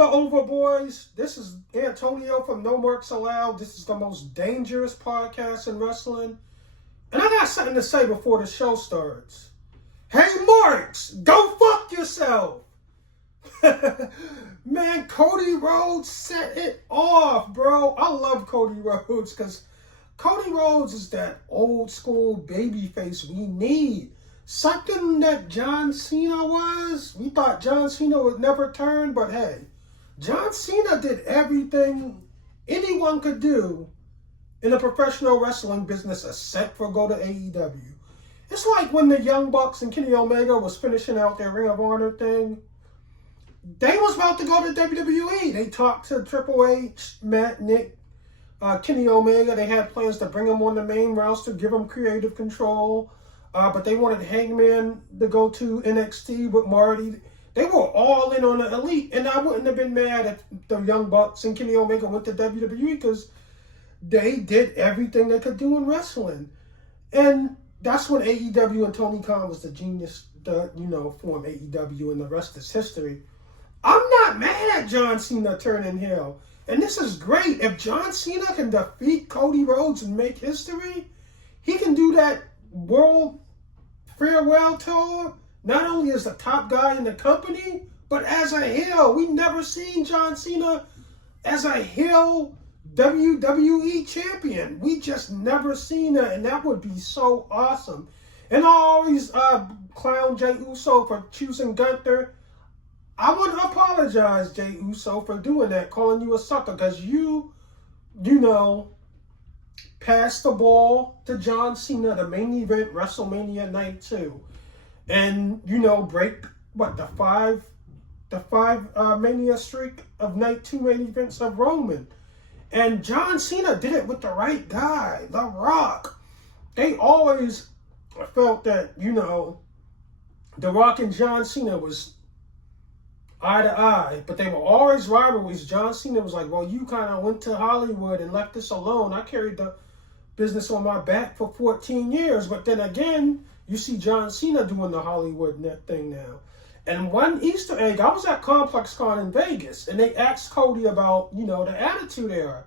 Never Over, boys. This is Antonio from No Marks Allowed. This is the most dangerous podcast in wrestling. And I got something to say before the show starts. Hey, Marks, go fuck yourself. Man, Cody Rhodes set it off, bro. I love Cody Rhodes because Cody Rhodes is that old school baby face we need. Something that John Cena was. We thought John Cena would never turn, but hey, John Cena did everything anyone could do in the professional wrestling business except for go to AEW. It's like when the Young Bucks and Kenny Omega was finishing out their Ring of Honor thing. They was about to go to WWE. They talked to Triple H, Matt, Nick, Kenny Omega. They had plans to bring him on the main roster, give him creative control. But they wanted Hangman to go to NXT with Marty. They were all in on the Elite. And I wouldn't have been mad if the Young Bucks and Kenny Omega went to WWE because they did everything they could do in wrestling. And that's when AEW and Tony Khan was the genius to, form AEW, and the rest is history. I'm not mad at John Cena turning heel. And this is great. If John Cena can defeat Cody Rhodes and make history, he can do that World Farewell Tour, not only as the top guy in the company, but as a heel. We never seen John Cena as a heel WWE champion. We just never seen that, and that would be so awesome. And I always clown Jey Uso for choosing Gunther. I want to apologize, Jey Uso, for doing that, calling you a sucker, because you passed the ball to John Cena, the main event, WrestleMania Night 2. And, break, the five Mania streak of Night 2 main events of Roman. And John Cena did it with the right guy, The Rock. They always felt that, The Rock and John Cena was eye to eye, but they were always rivalries. John Cena was like, well, you kind of went to Hollywood and left this alone. I carried the business on my back for 14 years. But then again, you see John Cena doing the Hollywood thing now. And one Easter egg, I was at Complex Con in Vegas, and they asked Cody about, the Attitude Era.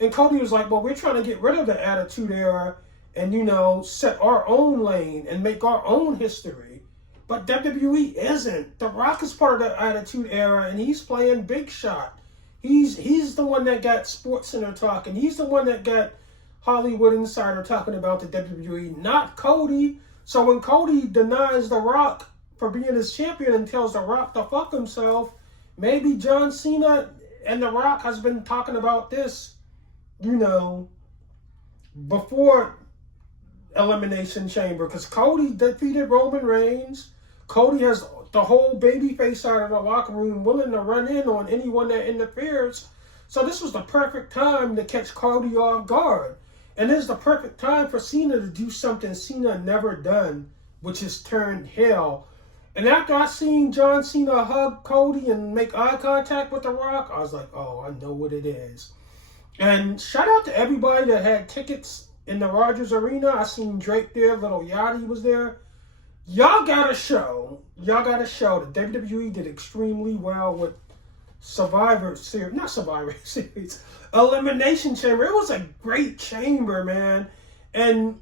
And Cody was like, well, we're trying to get rid of the Attitude Era and, set our own lane and make our own history. But WWE isn't. The Rock is part of the Attitude Era, and he's playing big shot. He's the one that got SportsCenter talking. He's the one that got Hollywood Insider talking about the WWE, not Cody. So when Cody denies The Rock for being his champion and tells The Rock to fuck himself, maybe John Cena and The Rock has been talking about this, before Elimination Chamber, because Cody defeated Roman Reigns. Cody has the whole babyface side of the locker room willing to run in on anyone that interferes. So this was the perfect time to catch Cody off guard. And this is the perfect time for Cena to do something Cena never done, which is turn heel. And after I seen John Cena hug Cody and make eye contact with The Rock, I was like, oh, I know what it is. And shout out to everybody that had tickets in the Rogers Arena. I seen Drake there, Little Yachty was there. Y'all got a show. The WWE did extremely well with Elimination Chamber. It was a great chamber, man. And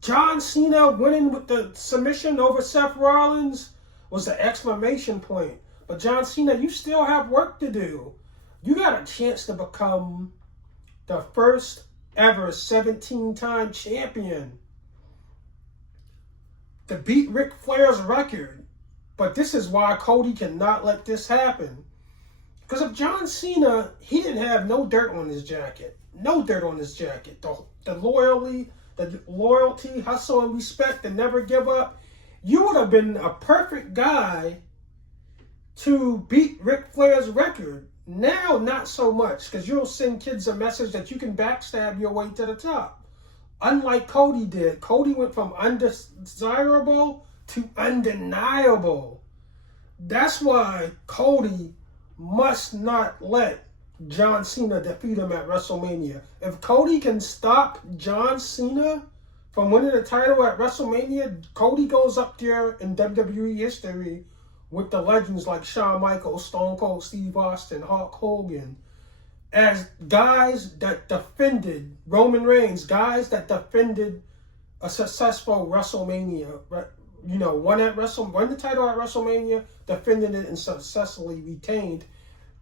John Cena winning with the submission over Seth Rollins was the exclamation point. But John Cena, you still have work to do. You got a chance to become the first ever 17-time champion to beat Ric Flair's record. But this is why Cody cannot let this happen. Because if John Cena, he didn't have no dirt on his jacket. No dirt on his jacket. The loyalty, hustle, and respect, and never give up. You would have been a perfect guy to beat Ric Flair's record. Now, not so much, because you'll send kids a message that you can backstab your way to the top. Unlike Cody did. Cody went from undesirable to undeniable. That's why Cody must not let John Cena defeat him at WrestleMania. If Cody can stop John Cena from winning the title at WrestleMania, Cody goes up there in WWE history with the legends like Shawn Michaels, Stone Cold Steve Austin, Hulk Hogan, as guys that defended Roman Reigns, guys that defended a successful WrestleMania, won the title at WrestleMania, defended it, and successfully retained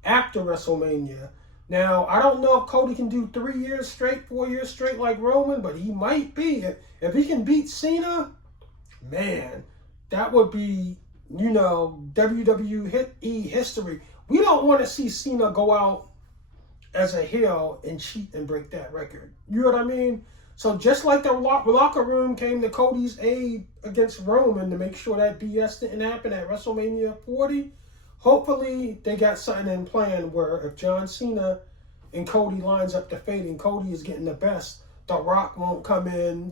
after WrestleMania. Now, I don't know if Cody can do 3 years straight, 4 years straight like Roman, but he might be. If he can beat Cena, man, that would be, WWE history. We don't want to see Cena go out as a heel and cheat and break that record. You know what I mean? So just like the locker room came to Cody's aid against Roman to make sure that BS didn't happen at WrestleMania 40, hopefully they got something in plan where if John Cena and Cody lines up to fade and Cody is getting the best, The Rock won't come in.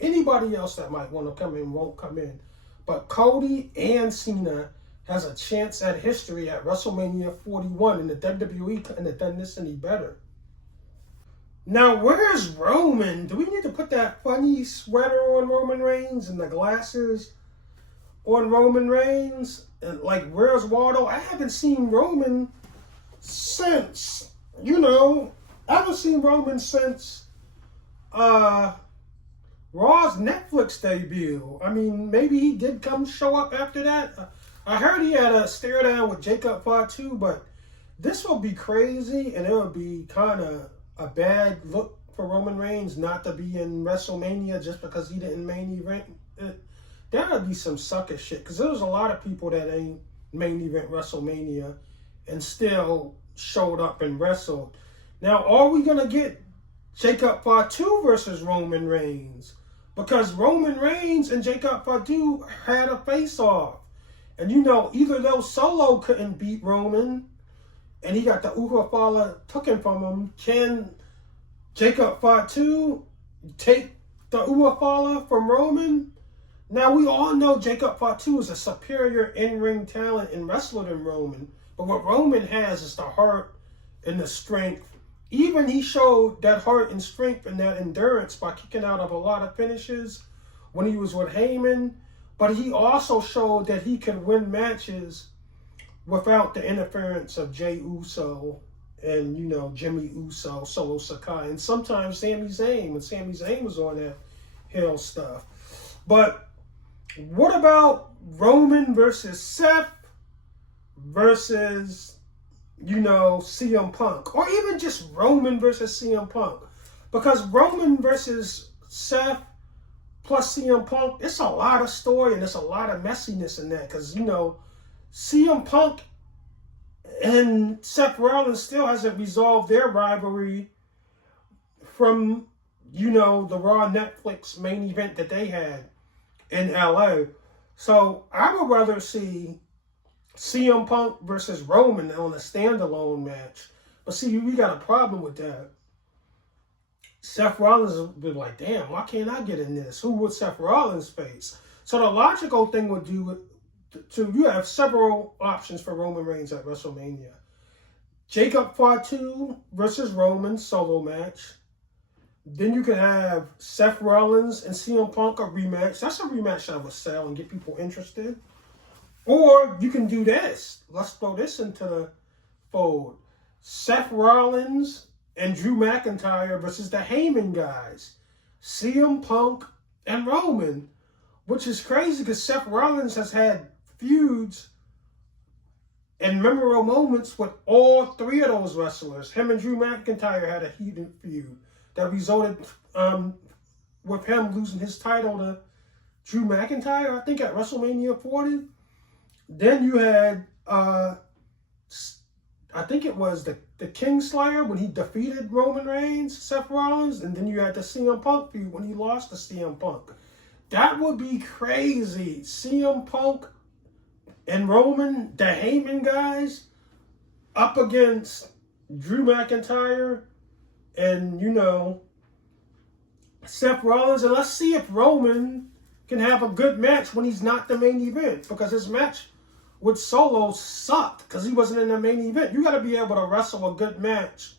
Anybody else that might want to come in won't come in. But Cody and Cena has a chance at history at WrestleMania 41, and the WWE couldn't have done this any better. Now, where's Roman? Do we need to put that funny sweater on Roman Reigns and the glasses on Roman Reigns? And where's Waldo? I haven't seen Roman since, I haven't seen Roman since Raw's Netflix debut. I mean, maybe he did show up after that. I heard he had a stare down with Jacob Fatu, but this will be crazy, and it would be kind of a bad look for Roman Reigns not to be in WrestleMania just because he didn't main event. That would be some sucker shit, because there's a lot of people that ain't main event WrestleMania and still showed up and wrestled. Now, are we going to get Jacob Fatu versus Roman Reigns? Because Roman Reigns and Jacob Fatu had a face-off. And either though Solo couldn't beat Roman, and he got the Uha taken from him, can Jacob Fatu take the Uha from Roman? Now, we all know Jacob Fatu is a superior in-ring talent and wrestler than Roman. But what Roman has is the heart and the strength. Even he showed that heart and strength and that endurance by kicking out of a lot of finishes when he was with Heyman. But he also showed that he could win matches without the interference of Jey Uso and, Jimmy Uso, Solo Sakai, and sometimes Sami Zayn, when Sami Zayn was on that heel stuff. But what about Roman versus Seth versus, CM Punk? Or even just Roman versus CM Punk? Because Roman versus Seth plus CM Punk, it's a lot of story and it's a lot of messiness in that. Because, CM Punk and Seth Rollins still hasn't resolved their rivalry from, the Raw Netflix main event that they had in LA. So I would rather see CM Punk versus Roman on a standalone match. But see, we got a problem with that. Seth Rollins would be like, damn, why can't I get in this? Who would Seth Rollins face? So the logical thing would do you have several options for Roman Reigns at WrestleMania. Jacob Fatu versus Roman solo match. Then you could have Seth Rollins and CM Punk a rematch. That's a rematch that would sell and get people interested. Or you can do this. Let's throw this into the fold. Seth Rollins and Drew McIntyre versus the Heyman guys. CM Punk and Roman. Which is crazy because Seth Rollins has had feuds and memorable moments with all three of those wrestlers. Him and Drew McIntyre had a heated feud that resulted with him losing his title to Drew McIntyre, I think, at WrestleMania 40. Then you had, I think it was the Kingslayer when he defeated Roman Reigns, Seth Rollins. And then you had the CM Punk feud when he lost to CM Punk. That would be crazy. CM Punk and Roman, the Heyman guys, up against Drew McIntyre and, Seth Rollins. And let's see if Roman can have a good match when he's not the main event. Because his match with Solo sucked because he wasn't in the main event. You got to be able to wrestle a good match,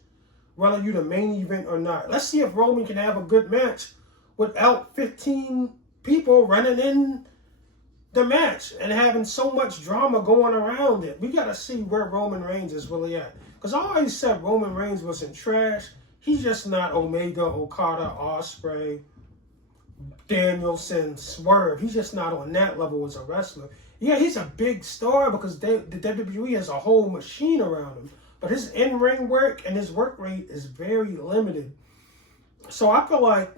whether you're the main event or not. Let's see if Roman can have a good match without 15 people running in the match and having so much drama going around it. We got to see where Roman Reigns is really at. Because I always said Roman Reigns wasn't trash. He's just not Omega, Okada, Ospreay, Danielson, Swerve. He's just not on that level as a wrestler. Yeah, he's a big star because the WWE has a whole machine around him. But his in-ring work and his work rate is very limited. So I feel like,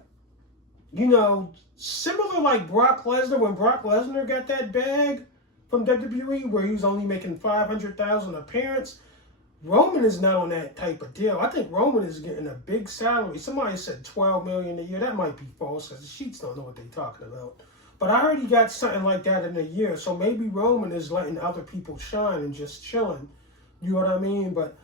you know, similar like Brock Lesnar, when Brock Lesnar got that bag from WWE where he was only making $500,000 appearance, Roman is not on that type of deal. I think Roman is getting a big salary. Somebody said $12 million a year. That might be false because the sheets don't know what they're talking about. But I already got something like that in a year. So maybe Roman is letting other people shine and just chilling. You know what I mean? But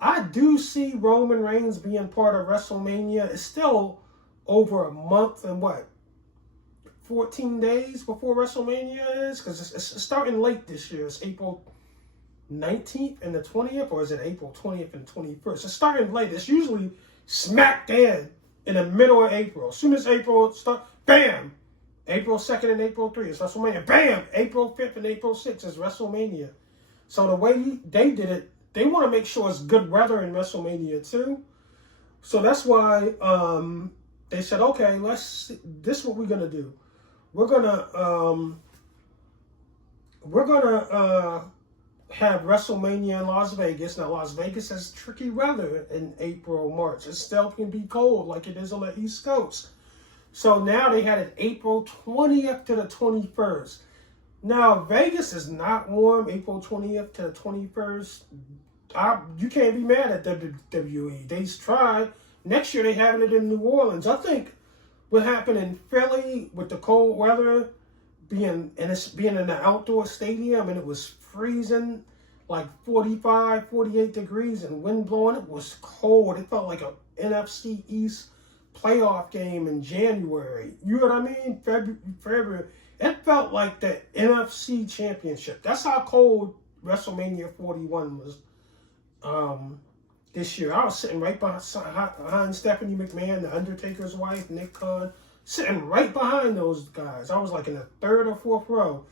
I do see Roman Reigns being part of WrestleMania. It's still over a month and 14 days before WrestleMania is? Because it's starting late this year. It's April 19th and the 20th, or is it April 20th and 21st? It's starting late. It's usually smack dead in the middle of April. As soon as April starts, bam! April 2nd and April 3rd is WrestleMania. Bam! April 5th and April 6th is WrestleMania. So the way they did it, they want to make sure it's good weather in WrestleMania too. So that's why they said, okay, this is what we're going to do. We're going to have WrestleMania in Las Vegas. Now, Las Vegas has tricky weather in April, March. It still can be cold like it is on the East Coast. So now they had it April 20th to the 21st. Now, Vegas is not warm April 20th to the 21st. You can't be mad at WWE. They tried. Next year, they're having it in New Orleans. I think what happened in Philly with the cold weather being in an outdoor stadium and it was freezing, like 45, 48 degrees and wind blowing. It was cold. It felt like an NFC East playoff game in January. You know what I mean? February. It felt like the NFC Championship. That's how cold WrestleMania 41 was this year. I was sitting right behind Stephanie McMahon, The Undertaker's wife, Nick Khan, sitting right behind those guys. I was like in the third or fourth row.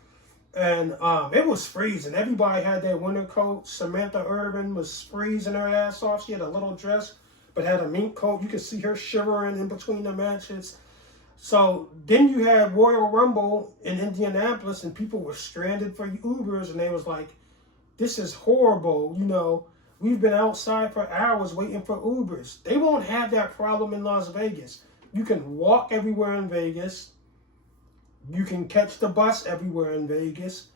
And it was freezing. Everybody had their winter coats. Samantha Irvin was freezing her ass off. She had a little dress, but had a mink coat. You could see her shivering in between the matches. So then you had Royal Rumble in Indianapolis, and people were stranded for Ubers, and they was like, this is horrible. You know, we've been outside for hours waiting for Ubers. They won't have that problem in Las Vegas. You can walk everywhere in Vegas. You can catch the bus everywhere in Vegas.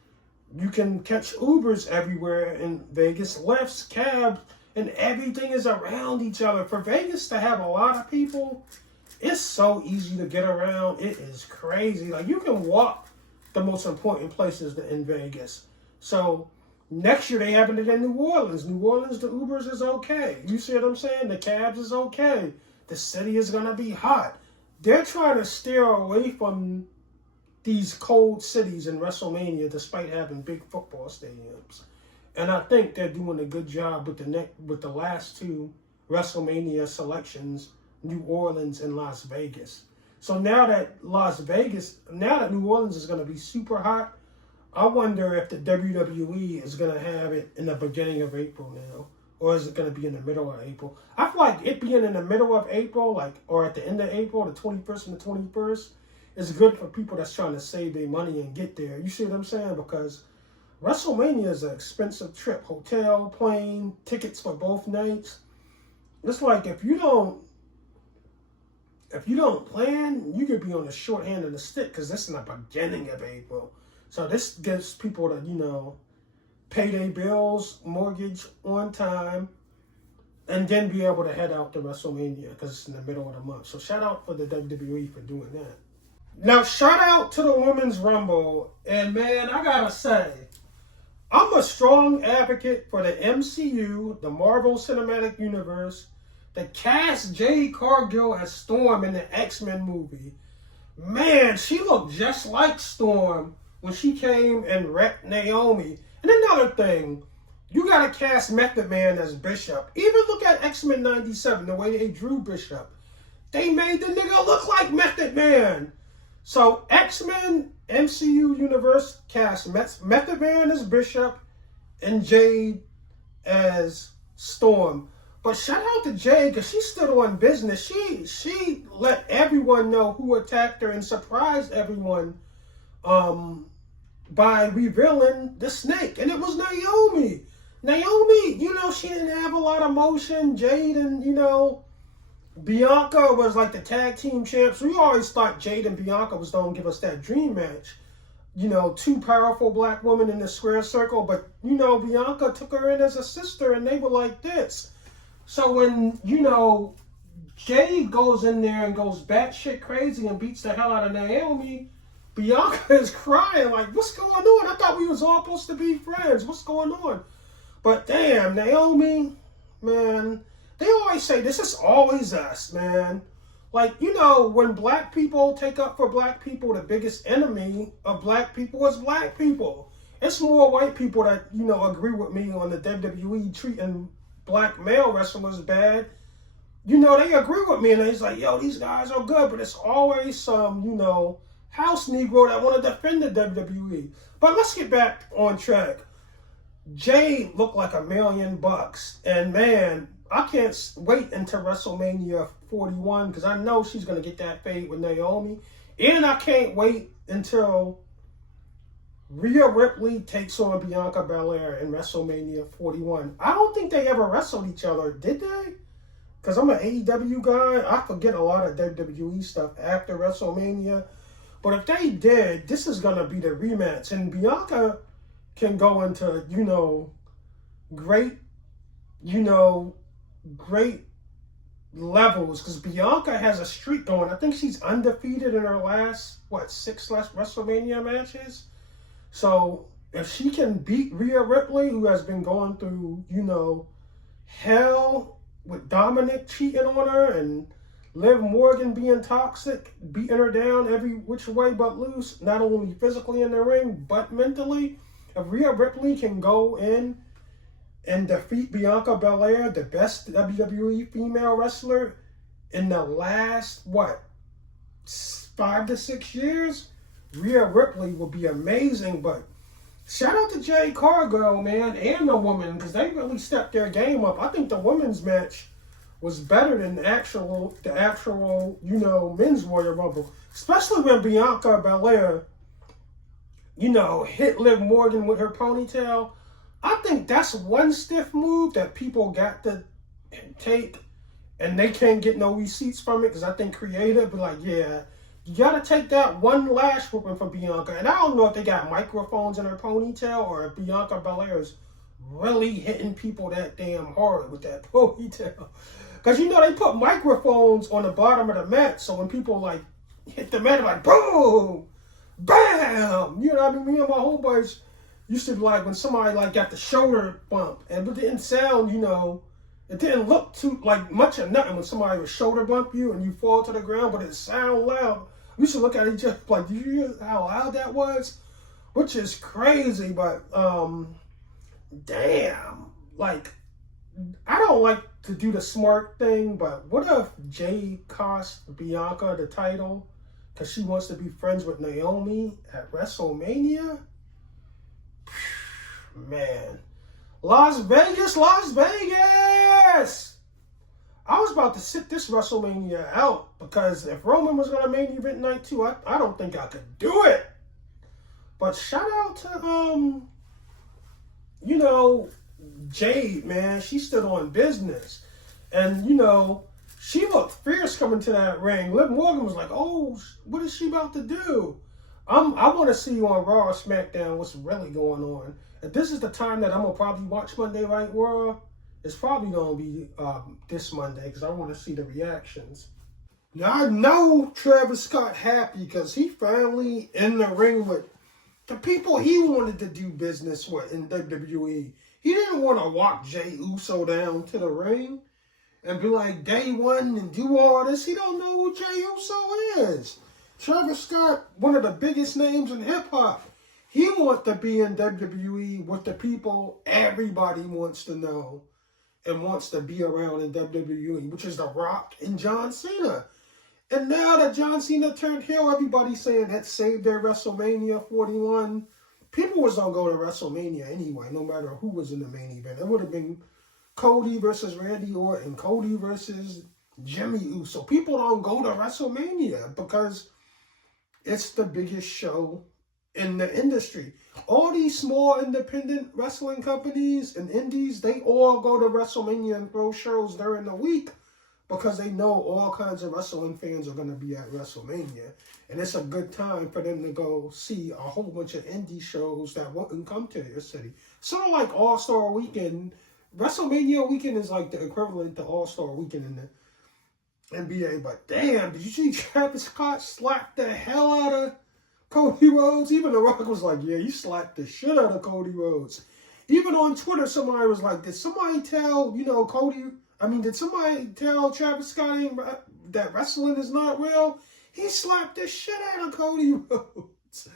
You can catch Ubers everywhere in Vegas. Lyfts, cabs, and everything is around each other. For Vegas to have a lot of people, it's so easy to get around. It is crazy. Like, you can walk the most important places in Vegas. So next year they having it in New Orleans. New Orleans, the Ubers is okay. You see what I'm saying? The cabs is okay. The city is going to be hot. They're trying to steer away from these cold cities in WrestleMania despite having big football stadiums. And I think they're doing a good job with the last two WrestleMania selections, New Orleans and Las Vegas. So now that New Orleans is going to be super hot, I wonder if the WWE is going to have it in the beginning of April now, or is it going to be in the middle of April? I feel like it being in the middle of April, or at the end of April, the 21st and the 21st, is good for people that's trying to save their money and get there. You see what I'm saying? Because WrestleMania is an expensive trip. Hotel, plane, tickets for both nights. It's like if you don't plan, you could be on the short hand of the stick because this is the beginning of April. So this gives people to, pay their bills, mortgage on time, and then be able to head out to WrestleMania because it's in the middle of the month. So shout out for the WWE for doing that. Now, shout out to the Women's Rumble. And, man, I got to say, I'm a strong advocate for the MCU, the Marvel Cinematic Universe, to cast Jade Cargill as Storm in the X-Men movie. Man, she looked just like Storm when she came and wrecked Naomi. And another thing, you got to cast Method Man as Bishop. Even look at X-Men 97, the way they drew Bishop. They made the nigga look like Method Man. So X-Men MCU universe cast Method Man as Bishop and Jade as Storm. But shout out to Jade because she stood on business. She let everyone know who attacked her and surprised everyone by revealing the snake. And it was Naomi. Naomi, she didn't have a lot of motion. Jade and, Bianca was like the tag team champs. We always thought Jade and Bianca was going to give us that dream match. Two powerful black women in the square circle. But, Bianca took her in as a sister and they were like this. So when, Jade goes in there and goes batshit crazy and beats the hell out of Naomi, Bianca is crying like, what's going on? I thought we was all supposed to be friends. What's going on? But damn, Naomi, man, they always say this is always us, man. Like, when black people take up for black people, the biggest enemy of black people is black people. It's more white people that, agree with me on the WWE treating black male wrestlers bad. They agree with me and they're like, yo, these guys are good, but it's always some, house Negro that want to defend the WWE. But let's get back on track. Jade looked like $1,000,000. And man, I can't wait until WrestleMania 41 because I know she's going to get that fade with Naomi. And I can't wait until Rhea Ripley takes on Bianca Belair in WrestleMania 41. I don't think they ever wrestled each other, did they? Because I'm an AEW guy. I forget a lot of WWE stuff after WrestleMania. But if they did, this is going to be the rematch. And Bianca can go into, great levels. Because Bianca has a streak going. I think she's undefeated in her last, 6 WrestleMania matches. So if she can beat Rhea Ripley, who has been going through, hell with Dominic cheating on her and Liv Morgan being toxic, beating her down every which way but loose, not only physically in the ring, but mentally. If Rhea Ripley can go in and defeat Bianca Belair, the best WWE female wrestler in the last, 5 to 6 years, Rhea Ripley will be amazing. But shout out to Jade Cargill, man, and the woman, because they really stepped their game up. I think the women's match was better than the actual, men's Royal Rumble. Especially when Bianca Belair, hit Liv Morgan with her ponytail. I think that's one stiff move that people got to take, and they can't get no receipts from it, because I think creative be like, yeah, you got to take that one lash whooping from Bianca. And I don't know if they got microphones in her ponytail or if Bianca Belair is really hitting people that damn hard with that ponytail. Because, they put microphones on the bottom of the mat, so when people, hit the mat, like, boom, bam! You know what I mean? Me and my homeboys used to be like, when somebody, got the shoulder bump, and it didn't sound, it didn't look too, much of nothing when somebody would shoulder bump you and you fall to the ground, but it sound loud. We used to look at each other like, do you hear how loud that was? Which is crazy, but, damn. I don't like to do the smart thing, but what if Jade cost Bianca the title because she wants to be friends with Naomi at WrestleMania? Man. Las Vegas, Las Vegas! I was about to sit this WrestleMania out because if Roman was going to main event night 2, I don't think I could do it. But shout out to, Jade, man. She stood on business. And, she looked fierce coming to that ring. Liv Morgan was like, oh, what is she about to do? I want to see on Raw or SmackDown what's really going on. If this is the time that I'm going to probably watch Monday Night Raw, it's probably going to be this Monday because I want to see the reactions. Now, I know Travis Scott happy because he finally in the ring with the people he wanted to do business with in WWE. He didn't want to walk Jey Uso down to the ring and be like day one and do all this. He don't know who Jey Uso is. Travis Scott, one of the biggest names in hip-hop. He wants to be in WWE with the people everybody wants to know and wants to be around in WWE, which is The Rock and John Cena. And now that John Cena turned heel, everybody's saying that saved their WrestleMania 41. People was gonna go to WrestleMania anyway, no matter who was in the main event. It would have been Cody versus Randy Orton, Cody versus Jimmy Uso. People don't go to WrestleMania because it's the biggest show in the industry. All these small independent wrestling companies and indies, they all go to WrestleMania and throw shows during the week because they know all kinds of wrestling fans are going to be at WrestleMania. And it's a good time for them to go see a whole bunch of indie shows that wouldn't come to their city. Sort of like All-Star Weekend. WrestleMania weekend is like the equivalent to All-Star Weekend in the NBA. But damn, did you see Travis Scott slap the hell out of Cody Rhodes? Even The Rock was like, yeah, you slapped the shit out of Cody Rhodes. Even on Twitter, somebody was like, did somebody tell, did somebody tell Travis Scott that wrestling is not real? He slapped the shit out of Cody Rhodes.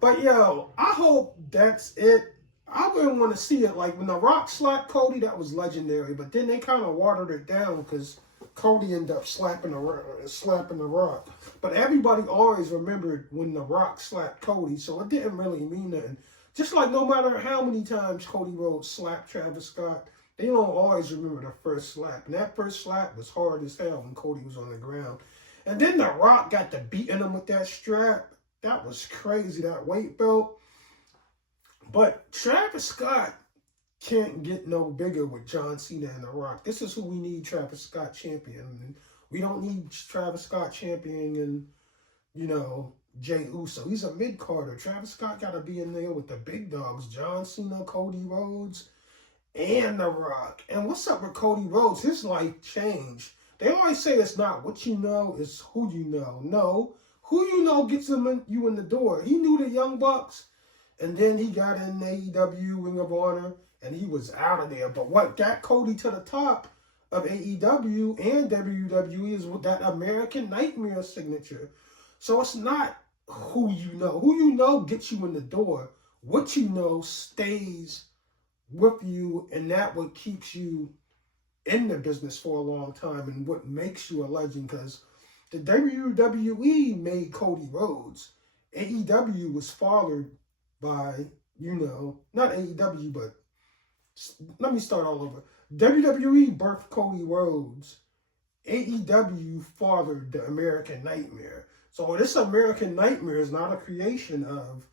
But yo, I hope that's it. I wouldn't want to see it. Like when The Rock slapped Cody, that was legendary. But then they kind of watered it down because Cody ended up slapping the Rock. But everybody always remembered when The Rock slapped Cody, so it didn't really mean nothing. Just like no matter how many times Cody Rhodes slapped Travis Scott, they don't always remember the first slap. And that first slap was hard as hell when Cody was on the ground. And then The Rock got to beating him with that strap. That was crazy, that weight belt. But Travis Scott can't get no bigger with John Cena and The Rock. This is who we need Travis Scott champion. We don't need Travis Scott champion and, Jay Uso. He's a mid-carder. Travis Scott got to be in there with the big dogs. John Cena, Cody Rhodes, and The Rock. And what's up with Cody Rhodes? His life changed. They always say it's not what you know, it's who you know. No, who you know gets you in the door. He knew the Young Bucks, and then he got in AEW, Ring of Honor, and he was out of there. But what got Cody to the top of AEW and WWE is with that American Nightmare signature. So it's not who you know. Who you know gets you in the door. What you know stays with you, and that what keeps you in the business for a long time and what makes you a legend, because the WWE made Cody Rhodes. AEW was fathered by, not AEW, but let me start all over. WWE birthed Cody Rhodes. AEW fathered the American Nightmare. So this American Nightmare is not a creation of,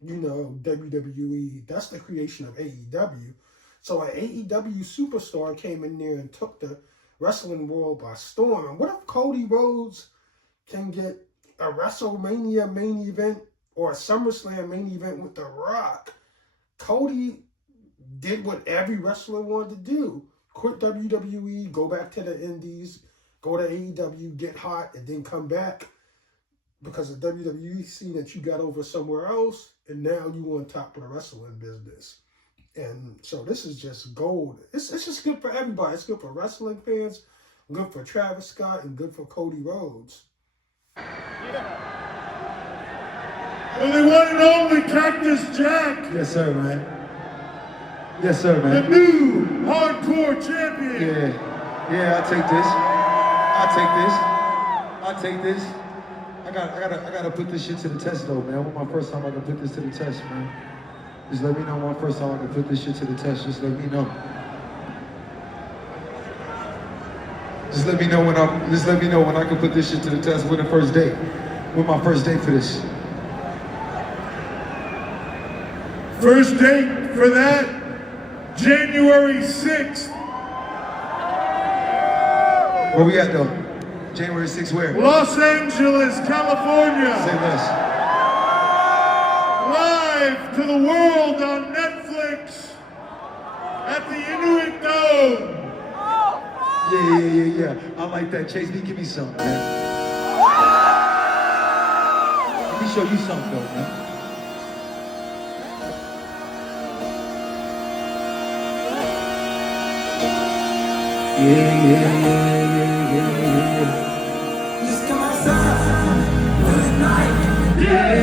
WWE. That's the creation of AEW. So an AEW superstar came in there and took the wrestling world by storm. And what if Cody Rhodes can get a WrestleMania main event or a SummerSlam main event with The Rock? Cody did what every wrestler wanted to do. Quit WWE, go back to the indies, go to AEW, get hot, and then come back because the WWE see that you got over somewhere else, and now you on top of the wrestling business. And so this is just gold. It's just good for everybody. It's good for wrestling fans, good for Travis Scott, and good for Cody Rhodes. Yeah. Well, the one and only Cactus Jack. Yes, sir, man. Yes, sir, man. The new hardcore champion. Yeah, I'll take this. I gotta put this shit to the test, though, man. When my first time I can put this to the test, man. Just let me know when first time I can put this shit to the test. Just let me know. Just let me know when I can put this shit to the test. When the first date. When my first date for this. First date for that, January 6th. Where we at, though? January 6th, where? Los Angeles, California. Say less. Live to the world on Netflix at the Inuit Dome. Yeah. I like that. Chase B, give me some, man. Let me show you something, though, man. Yeah. Just come outside. Good night. Yeah.